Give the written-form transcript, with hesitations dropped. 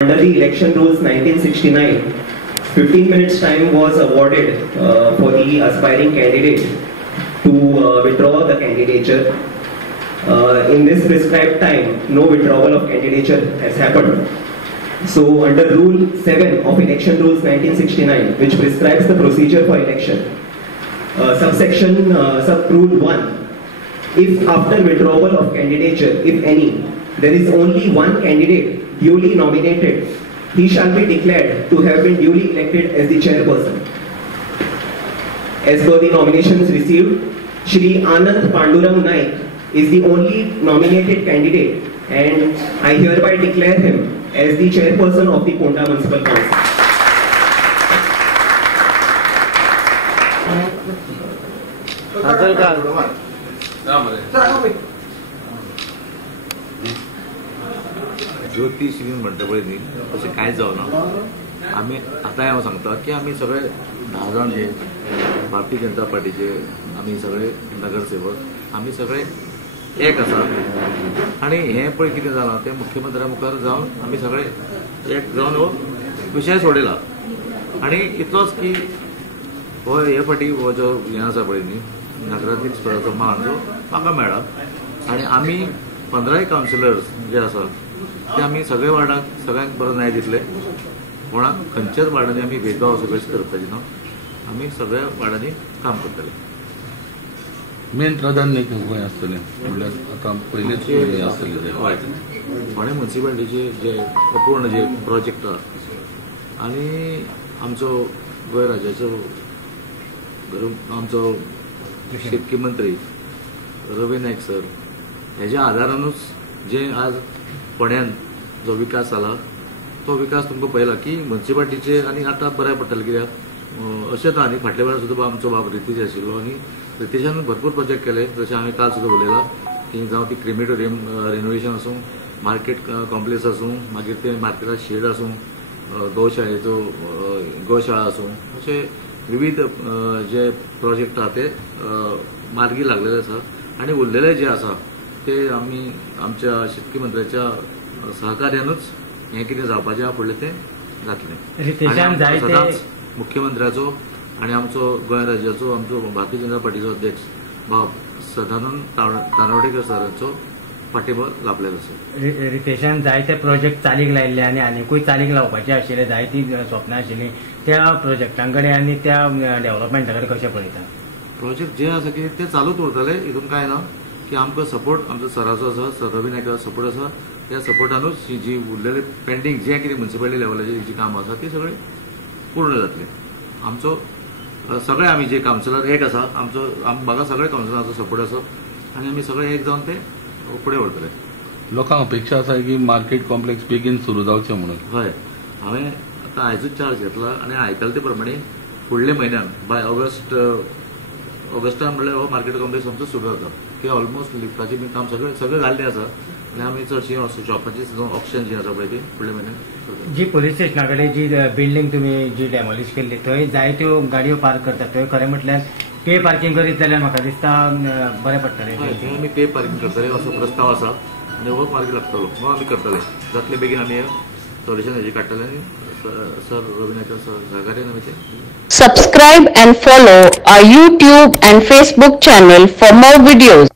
Under the election rules 1969, 15 minutes time was awarded for the aspiring candidate to withdraw the candidature. In this prescribed time, no withdrawal of candidature has happened. So under Rule 7 of Election Rules 1969, which prescribes the procedure for election, subsection sub-rule 1, if after withdrawal of candidature, if any, there is only one candidate duly nominated, he shall be declared to have been duly elected as the chairperson. As per the nominations received, Shri Anand Pandurang Naik is the only nominated candidate, and I hereby declare him as the chairperson of the Ponda Municipal Council. ज्योती श्रीन म्हणटा पळय न्ही तशें कांयच जावना. आमी आतांय हांव सांगता की आमी सगळे 10 जाण जे भारतीय जनता पार्टीचे आमी सगळे नगरसेवक आमी सगळे एक आसा आनी हें पळय कितें जालां तें मुख्यमंत्र्या मुखार जावन आमी सगळे एक जावन हो विशय सोडयला. आनी इतलोच की हो हे फाटी हो जो हें आसा पळय न्ही नगराध्यक्ष पदाचो मान जो म्हाका मेळ्ळा आनी आमी 15 कावन्सिलर्स जे आसा ते आमी सगळे वार्डाक सगळ्यांक बरो न्याय दितले. कोणाक खंयच्याच वार्डांनी आमी भेदभाव असो कशें करपाचे ना. आमी सगळ्या वार्डांनी काम करतले. मेन प्राधान्य खंय आसतलें म्हणल्यार आतां पयलींच हें आसतलें फोंडें म्युनिसिपालिटीचे जे अपूर्ण जे प्रोजेक्ट आसा आनी आमचो गोंय राज्याचो आमचो शेतकी मंत्री रवी नायक सर हेज्या आदारानूच जे आज फोंड्यान जो विकास जाला तो विकास तुमकां पळयला की म्युनिसिपालिटीचे आनी आतां बरें पडटलें. कित्याक अशें ना न्ही फाटल्या वेळार सुद्दां आमचो बाब रितीश आशिल्लो आनी रितीशान भरपूर प्रोजेक्ट केले. जशें हांवें काल सुद्दां उलयलां की जावं ती क्रिमेटोरियम रिनोवेशन आसूं मार्केट कॉम्प्लेक्स आसूं मागीर ते मार्केटात शेड आसूं गौशाळेचो गौशाळा आसूं अशे विविध जे प्रोजेक्ट आहा ते मार्गी लागलेले आसा. आनी उरलेले जे आसा ते आमी आमच्या शेतकी मंत्र्याच्या सहकार्यानूच हें कितें जावपाचें आहा फुडलें तें जातलें. सदांच मुख्यमंत्र्याचो आनी आमचो गोंय राज्याचो आमचो भारतीय जनता पार्टीचो अध्यक्ष भाव सदानंद तानवडेकर सरांचो पाठिंबो लाभलेलो आसा. रितेशान जायते प्रोजेक्ट चालीक लायिल्ले आनी आनीकूय चालीक लावपाचे आशिल्ले जायतीं स्वप्नां आशिल्लीं त्या प्रोजेक्टां कडेन आनी त्या डेव्हलपमेंटा कडेन कशें पळयता. प्रोजेक्ट जे आसा की ते चालूच उरतले. हितून कांय ना की आमकां सपोर्ट आमचो सराचो आसा सर रवी नायकाचो सपोर्ट आसा. त्या सपोर्टानूच जी उरलेले पेंडींग जे कितें म्युनिसिपालिटी लेवलाचेर जी कामां आसा ती सगळी पूर्ण जातली. आमचो सगळे आमी जे कावन्सिलर एक आसा आमचो म्हाका सगळे कावन्सिलरांचो सपोर्ट आसा आनी आमी सगळे एक जावन ते फुडें व्हरतले. लोकांक अपेक्षा आसा की मार्केट कॉम्प्लेक्स बेगीन सुरू जावचें म्हणून. हय हांवें आतां आयजूच चार्ज घेतला आनी आयकलां ते प्रमाणे फुडल्या म्हयन्यान बाय ऑगस्टान म्हणल्यार हो मार्केट कॉम्प्लेक्स आमचो सुरू जाता. की ऑलमोस्ट लिफ्टाचें बी काम सगळें जाल्लें आसा आनी आमी चडशीं शॉपाची ऑप्शन जी आसा पळय ती फुडल्या म्हयन्यान. जी पोलीस स्टेशना कडेन जी बिल्डींग तुमी जी डेमोलिश केल्ली थंय जायत्यो गाडयो पार्क करतात थंय खरें म्हटल्यार पे पार्किंग करीत जाल्यार म्हाका दिसता बरें पडटलें. थंय आमी पे पार्किंग करतले असो प्रस्ताव आसा आनी हो मार्ग लागतलो हो आमी करतले. जातले बेगीन आमी सोल्युशन हेजी काडटले आनी सर रवी नायका सहकार्यान आमी ते. Subscribe and follow our YouTube and Facebook channel for more videos.